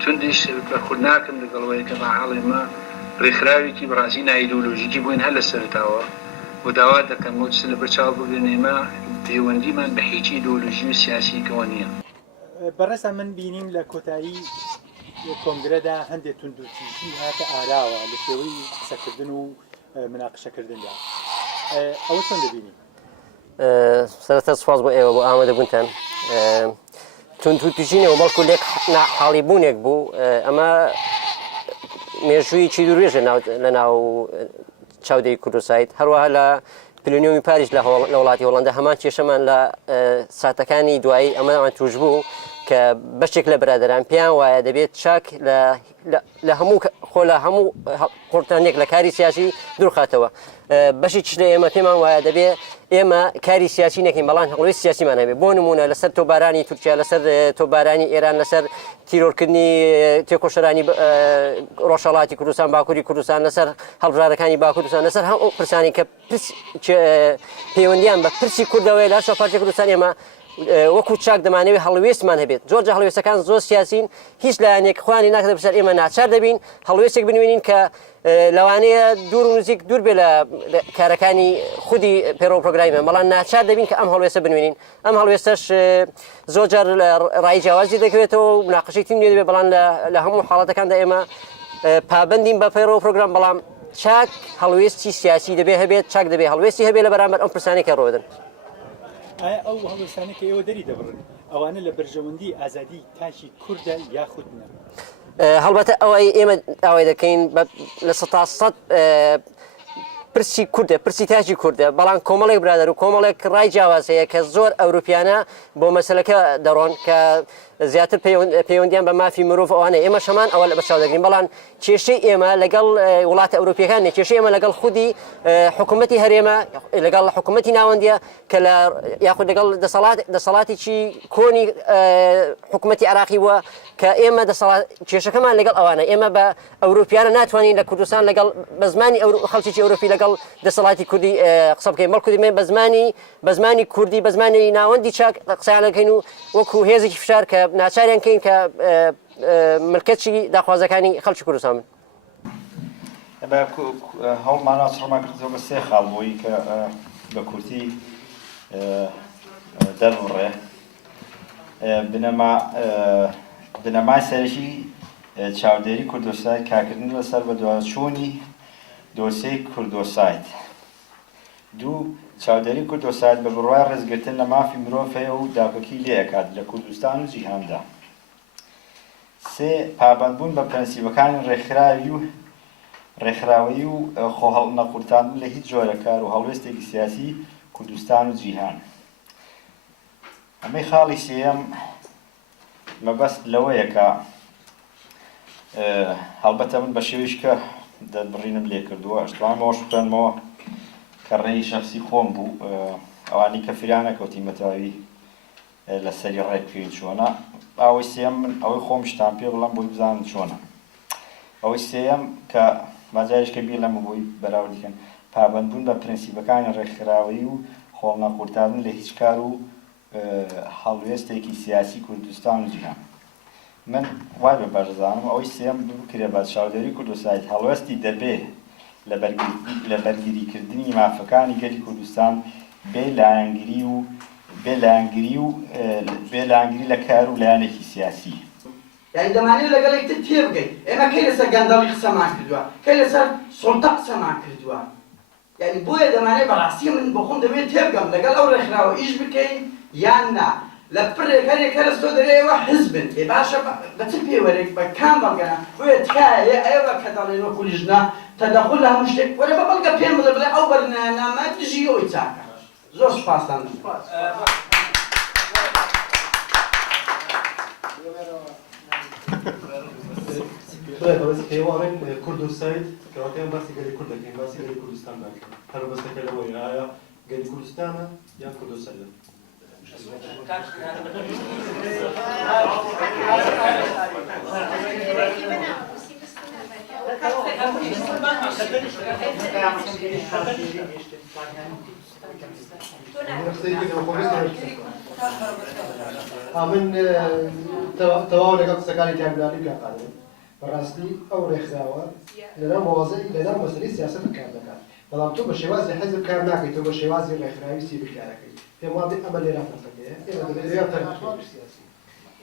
توندیش بەخود ناکەم لەگەڵەوەی کە بەحاڵی مە ڕێکخراوێکی بەڕاستی نایدۆلۆژیکی بووین هەر لە سەرتاوە و داوا دەکەم و لە بەرچاو بگرن ئێمە پەیوەندیمان بە هیچ ئیدۆلۆژی و سیاسیکەوە نییە بەڕێستا من بینیم لە کۆتایی کۆنگرەدا هەندێک توندوتیژی هاتە ئاراوە لە شێوەی قسەکردن و مناقشەکردندا ئەوە چۆن دەبینی؟ سەرەتا سوپاس بۆ ئێوە بۆ ئامادەبوونتان توندوتیژینەوە بەڵکو لێک حاڵیبوونێک بوو ئەمە مێژوویی دوورێژە لە ناو چاودێری کوردستان هەروەها لە پلنیۆمی پاریس لە وڵاتی هۆڵەندا هەمان کێشەمان لە ساتەکانی دوایی ئەمەمان توش بوو کە بەشێک لە برادران پێیان وایە دەبێت چاک لە هەموو خۆ لە هەموو قورتانێک لە کاری سیاسی دوورخاتەوە بەشی چ لە ئێمە پێمان وایە دەبێت ئێمە کاری سیاسی نەکەین بەڵام هەڵوێ سیاسیمان هەبێت بۆ نمونە لەسەر تۆبارانی تورکیا لەسەر تۆبارانی ئێران لەسەر تیرۆرکردنی تێکۆشەرانی ڕۆژهەڵاتی کوردستان باکووری کوردستان لەسەر هەڵبژارەکانی باکوردستان لەسەر هەموو پرسانی کە پەیوەندیان بە پرسی کوردەوەی لە شەپارتی کوردستان ئێمە وەکو چاک دەمانەوێت هەڵوێستمان هەبێت زۆرجە هەڵوێستەکان زۆر سیاسین هیچ لایەنێک خوانی ناکرێت بەسەر ئێمە ناچار دەبین هەڵوێستێک بنوێنین کە لەوانەیە دوور و نزیک دوور بێ لە کارەکانی خودی پێڕۆ پرۆگرامیمە بەڵام ناچار دەبین کە ئەم هەڵوێستە بنوێنین ئەم هەڵوێستەش زۆرجار ڕای جیاوازی دەکەوێتەوە و مناقشەی نوێ دەبێت بەڵام لە هەموو حاڵەتەکاندا ئێمە پابندین بە پەیڕۆ پرۆگرام بەڵام چاک هەڵوێستی سیاسی دەبێت هەبێت چاک دەبێت هەڵوێستی هەبێت لە بەرامبەر ئەم پرسانێکە ڕۆدن ئایا ئەو هەڵوێستانە کە ئێوە دەری دەبڕن ئەوانە لە بەرژەوەندی ئازادی تاشی کووردە یاخود نە هەڵبەتە ئەوەی ئێمە ئەوەی دەکەین لە 100 پرسی کوردە پرسی تاجی کوردە بەڵام کۆمەڵێک برادر و کۆمەڵێک ڕای جیاواز هەیە کە زۆر ئەوروپیانە بۆ مەسەلەکە دەڕۆن کە زیاتر پەیوەندیان بە مافی مرۆڤ ئەوانە ئێمە شەمان ئەوە بەچاو دەگرین بەڵام کێشەی ئێمە لەگەڵ وڵاتە ئەوروپیەکان کێشەی ئێمە لەگەڵ خودی حکوومەتی هەرێمە لەگەڵ حکوومەتی ناوەندیە کە لە یاخود لەگەڵ دەسەڵاتێکی کۆنی حکوومەتی عراقی وە کە ئێمە کێشەکەمان لەگەڵ ئەوانە ئێمە بە ئەوروپیانە ناتوانین لە کوردستان لەگەڵ بە زمانی خەڵکی ئەوروپی لەگەڵ دەسەڵاتی کوردی قسە بکەین بەڵکو دەمێن بە زمانی کوردی بە زمانی ناوەندی چاک قسەیان دەکەین و وەکو هێزێکی فشار کە ناچاریان کەین کە ملکەتی داخوازەکانی خەڵکی کوردستان بن هەوڵمان ئاسڕمان کردەوە بە 3 خاڵ بۆی کە بە کورتی دەڕڕێ بنەمای سەرشی چاودێری کوردۆسایت کارکردن لەسەر بە دواچوونی دۆسیەی کوردۆسایت دوو چاودێری کوردۆسایت بە بڕوای ڕێزگرتن لە مافی مرۆڤ هەیە و داپەکی لێەکات لە کوردستان و جیهاندا سێ پابەندبوون بە پرەنسیبەکانی ڕێکخراوەیی و خۆهەڵنەقورتاندن لە هیچ جۆرە کار و هەڵوێستێکی سیاسی کوردستان و جیهان ئەمەی خاڵی سێەم مەبەست لەوەیە کە هەڵبەتە من بە شێوەیەش کە دەبڕینم لێ کردووە ئەشتوانەوەش بکەنمەوە کە ڕێی شەخسی خۆم بوو ئەوانی کە فریانە کەوتیمەتەواوی لەسەری ڕێککردن چۆنە ئەوەی سێم من ئەوەی خۆم شتان پێ بڵم بۆی بزانم چۆنە ئەوەی سێم کە ماجارێشکە بیر لەمە بۆی بەراوردیکەن پابەندبوون بە پرەنسیبەکانی ڕێکخراوەیی و خۆڵنەقورتاندن لە هیچ کار و هەڵوێستێکی سیاسی کوردستان و جیهان من وای بە بەرزانم ئەوەی سێم بکرێ بە چاودێری کوردستان هەڵوەستی دەبێ لە بەرگریکردنی مافەکانی گەلی کوردستان بێ لایەنگری لە کار و لایەنێکی سیاسی. یعنی دەمانێت لەگەڵ یەکتر تێبگەین ئێمە کەی لەسەر گەندەڵی قسەمان کردووە کەی لەسەر سڵتە قسەمان کردووە یعنی بۆیە دەمانێت بەڕاستی من بۆ خۆم دەبێت تێبگەم لەگەڵ ئەو ڕێکخراوە ئیش بکەین یان نا لە پڕێک هەرێک هەرستۆ دەرێەوە حزبن ێ باشە بە چ پێوەرێک بە کام بەڵگەنە بۆیە تکایە ئێوە کە دەڵێن وەکو لیژنە تەدەخل لە هەموو شتێک وەرە بە بەڵگە پێم بڵێ بڵێ ئەو بەرنامە دژی ئەوی چاکە زۆر سوپاسان بەس پێوەڵێن کورد و سایت کەواتیان باسی گەلی کورد دەکەین باسی گەلی کوردستان دەکەین هەر بەستەکە لەوەی ئایا گەلی کوردستانە یان کورد و سایتە من تەواو لەگەڵ قسەکانی تیانبیانی پێقانێن بەڕاستی ئەو ڕێکخراوە لەناو مەوازەی لەناو مەسەلەی سیاسەت کار دەکات بەڵام تۆ بە شێوازی حەزب کار ناکەیت تۆ بە شێوازی ڕێکخراوی سیڤیل کارەکەی پێم وابێ ئەمە لێرە فەرقەکەیە ئێمە دەبێت فەرقی سیاسی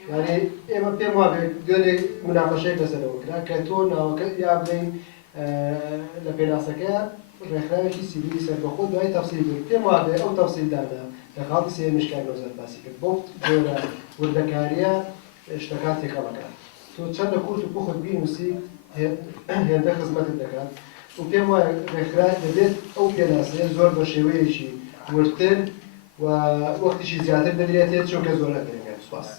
یعنی ئێمە پێم وابێ دوێنێ مناقەشەیەک لەسەرەوە کرا کە تۆ ناوەکە یا بڵین لە پێناسەکە ڕێکخراوێکی سیڤیلی سەربەخۆ دوای تەفسیل بێت پێم وابێ ئەو تەفسیلدانە لە خاڵی سێ مشکای نۆزەر باسی کرد بۆ جۆرە وردەکاریە شتەکان تێکەڵەکان تۆ چەندە کورت و بخۆت بینووسی هێندە خزمەتت دەکات و پێم وایە ڕێکخرا دەبێت ئەو پێناسەیە زۆر بە شێوەیەکی وردتر و وەختیشی زیاتر دەدرێتێت چونکە زۆر نەدرێنێت سوپاس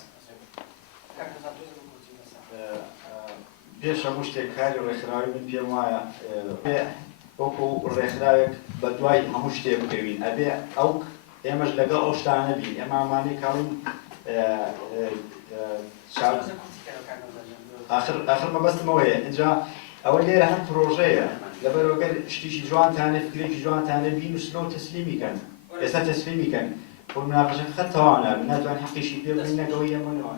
پێش هەموو شتێک کاری ڕێکخراوی من پێم وایە وەکو ڕێکخراوێک بە دوای هەموو شتێک بکەوین ئەبێ ئەو ئێمەش لەگەڵ ئەو شتانە بین ئێمە ئەمانەی کاڵین آخر مەبەستمەوەیە اینجا ئەوە لێرە هەم پرۆژەیە لەبەرەوەگەر شتیشی جوانتانێ فکرێکی جوانتانە بینوسنەوە تەسلیمیکەن ئێستا تەسلیمیکەن بۆ مناقەشەکە خەت تەواوە ناتوان حەقیشی پێ بڵین نەگەوەی ئەمەنەوە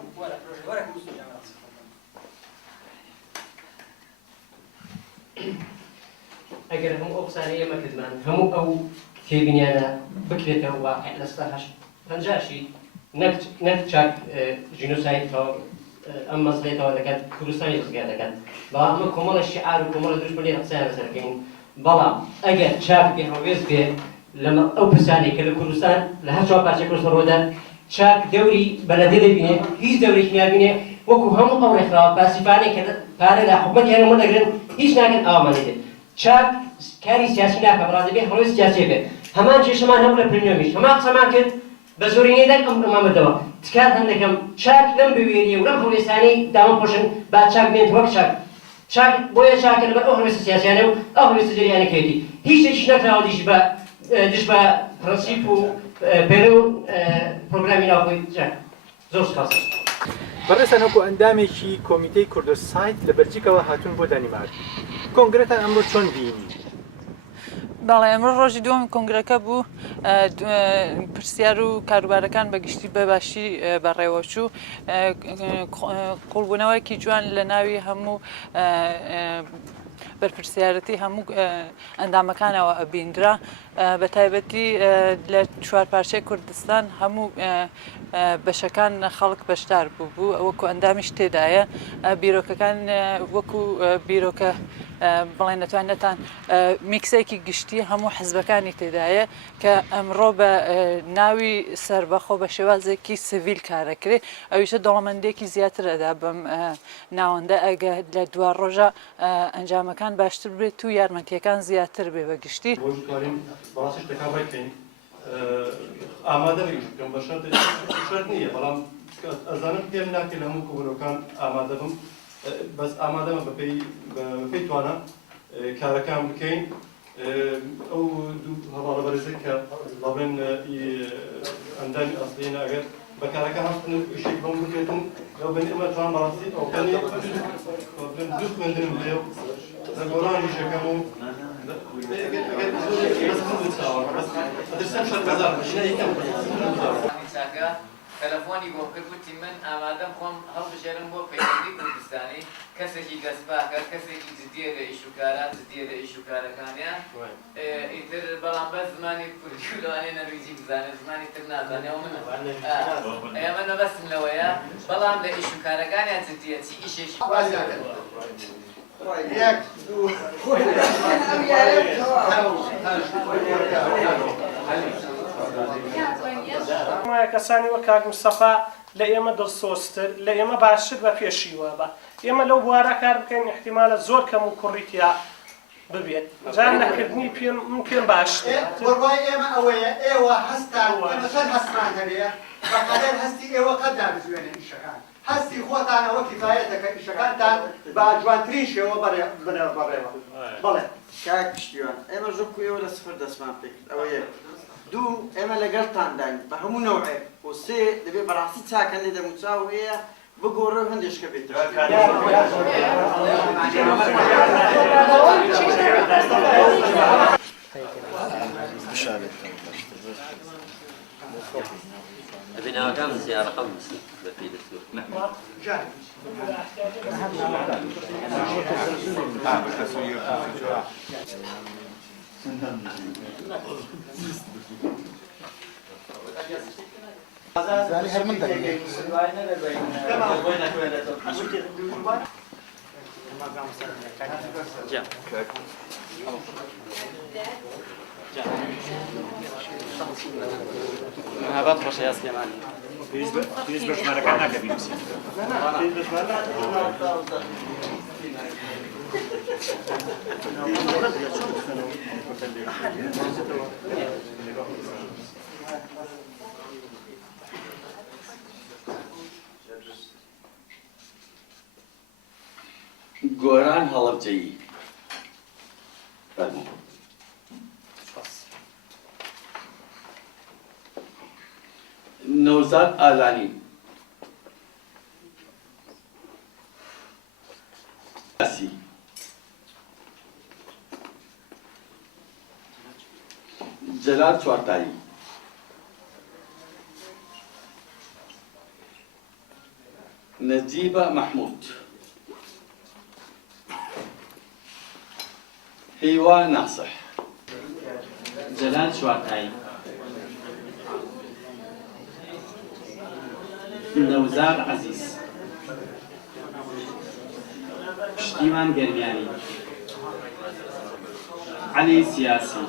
ئەگەر هەموو ئەو قسانەی ئێمە کردمان هەموو ئەو تێبینیانە بکرێتەوە واقع لەستا هەنجاشی نەک چاک ژینۆسایدەوە ئەم مەسلەیەوە دەکات کوردستانی ڕزگار دەکات بەڵام ئەمە کۆمەڵە شیعار و کۆمەڵە دروست بەلێ قسەیان لەسەرەکەین بەڵام ئەگەر چاک بێ هەڵوێست بێ لە ئەو پرسانێک کە لە کوردستان لە هەر چوار پارچەی کوردستان ڕۆدان چاک دەوری بەلەدێ دەبینێ هیچ دەورێکی نابینێ وەکو هەموو ئەو ڕێکخراوە پاسیفانێک کە پارە لە حکومەتی هەرێمە دەگرن هیچ ناکەن ئەوەمانێ دێت چاک کاری سیاسی ناکە بەڕاز دەبێت هەڵوێست سیاسی بێت هەمان کێشەمان هەبوو لە پرمیۆمیش هەمان قسەمان کرد بە زۆرینەیەدان ئەمامەدەوە تکات هەندێکم چاک لەم بوێریە و لەم هەڵوێستانەی داوام پۆشن با چاک بێت وەک چاک بۆیە چاکە لەبەر ئەو هەڵوێستە سیاسیانە و ئەو هەڵوێستە جەریانەکەیەتی هیچ شتێکیش نەکراوە دش بە پرەنسیپ و پێرە و پرۆگرامی ناوخۆی چاک زۆر سوپاس بەڕێستان وەکو ئەندامێکی کۆمیتەی کوردسایت لە بەلجیکەوە هاتوون بۆ دانیمارک کۆنگرێتان ئەمڕۆ چۆن بینی؟ بەڵێ ئەمڕۆ ڕۆژی دووەمی کۆنگرەکە بوو پرسیار و کاروبارەکان بەگشتی بەباشی بەڕێوەچوو قوڵبوونەوەیکی جوان لە ناوی هەموو بەرپرسیارەتی هەموو ئەندامەکانەوە ئەبیندرا بە تایبەتی لە چوار پارچەی کوردستان هەموو بەشەکان خەڵک بەشدار بوو وەکو ئەندامیش تێدایە بیرۆکەکان وەکو بیرۆکە بڵێن نەتوانێتان میکسێکی گشتی هەموو حزبەکانی تێدایە کە ئەمڕۆ بە ناوی سربەخۆ بە شێوازێکی سڤیل کارەکرێ ئەویشە دەوڵەمەندێکی زیاتر ئەدا بەم ناوەندە ئەگە لە دوا ڕۆژە ئەنجامەکان باشتر بێت و یارمەتیەکان زیاتر بێ بەگشتی بەڕاستی شتەکان بکەین ئامادە بکەم بە شەرت نییە بەڵام ئەزانم پێم ناکرێت هەموو کۆبوونەکان ئامادە بم بەس ئامادەمە بەپێی توانە کارەکان بکەین ئەو دوو هەواڵە بەرزێک کە بڵێن ئەندامی ئەسڵینە ئەگەر بە کارەکە هەستن شێک بەم بکرێتن لەو بەنی ئەمە توان بەڕاستی ئەوکەنی دوو خوێندنم لێ لە گۆڕانی شەکەم و تەلەفۆنی بۆ کرد وتی من ئامادەم خۆم هەڵبژێرم بۆ پەیوەندی کوردستانی کەسێکی دەستپاکە کەسێکی جدیە لە ئیش و کاران جدیە لە ئیش و کارەکانیان ئیتر بەڵام بە زمانی کوردی و لەوانەیە نەرویجی بزانێت زمانی تر نازانێەوە منە ئێمە نەبەستم لەوەیە بەڵام لە ئیش و کارەکانیان جدیە چی ئیشێکی یەک دوو کەسانی وە کاک مستەفا لە ئێمە دڵسۆزتر لە ئێمە باشتر بە پێشیوە بە ئێمە لەو بوارە کار بکەین احتیمالە زۆر کەم و کوڕیتیا ببێت جان نەکردنی پێم باشتر وەڕای ئێمە ئەوەیە ئێوە هەستان ئێمە چەند هەستمان هەبێ بەقەدەر هەستی ئێوە قەتدا بزوێنن ئیشەکان هەستی خۆتانەوە کیفایەتەکە ئیشەکانتان با جوانترین شێوە بنێ بەڕێوە بەڵێ کاک پشتیوان ئێمە ژۆکو ئێوە لە سفر دەستمان پێ کرد ئەوە یەک دوو ئێمە لەگەڵتان داین بە هەموو نەوعێ و سێ دەبێت بەڕاستی چاکەن لێ دەموچاو هەیە بگۆڕە و هەندێشکە بێت بناوەکان سیارەکەم بەپێی دەستور زاني هر من دقيقة هذا خوش يا سليمان پێویست بە ژمارەکان ناکە بینووسین گۆران هەڵەبجەیی فەرموو نەوزاد ئازانی جەلال چوارتایی نەجیبە مەحموود هیوا ناصح جەلال چوارتایی نەوزار عەزیز پشتیوان گەرمیانی عەلی سیاسی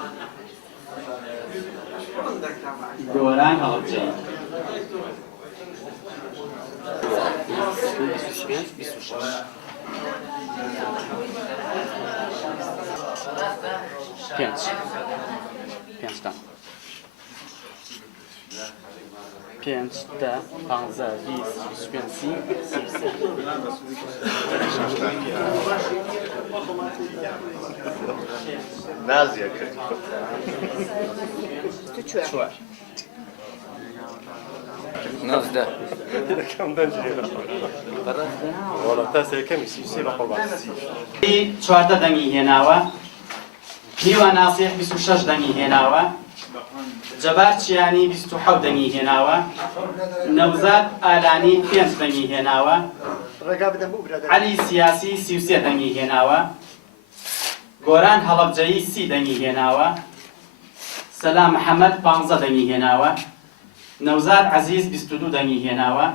گۆران هەڵەبجەیی پێنج دە پانزە بیست پێنج سی نازیە کرد چوار نۆزدە چواردە دەنگی هێناوە هیوا ناسیح 26 دەنگی هێناوە جەبار چیانی 27 دەنگی هێناوە نەوزاد ئالانی 5 دەنگی هێناوە عەلی سیاسی 33 دەنگی هێناوە گۆران هەڵەبجەیی 30 دەنگی هێناوە سەلام محەممەد 15 دەنگی هێناوە نەوزاد عەزیز 22 دەنگی هێناوە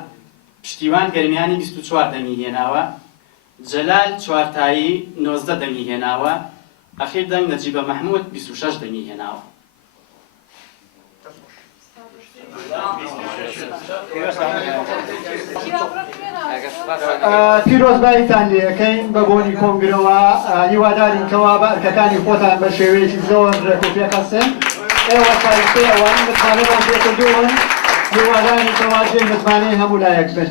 پشتیوان گەرمیانی 24 دەنگی هێناوە جەلال چوارتایی 19 دەنگی هێناوە ئەخیر دەنگ نەجیبە مەحموود 26 دەنگی هێناوە پیرۆزباییتان لێەکەین بە بۆنی کۆنگرەوە هیوادارین کەوا بە ئەرکەکانی خۆتان بە شێوەیەکی زۆر ڕێکوپێکەسن ئێوە ساڵتێ ئەوان متمانەمان پێکردوون هیوادارین کەوا جێی متمانەی هەموو لایەک بن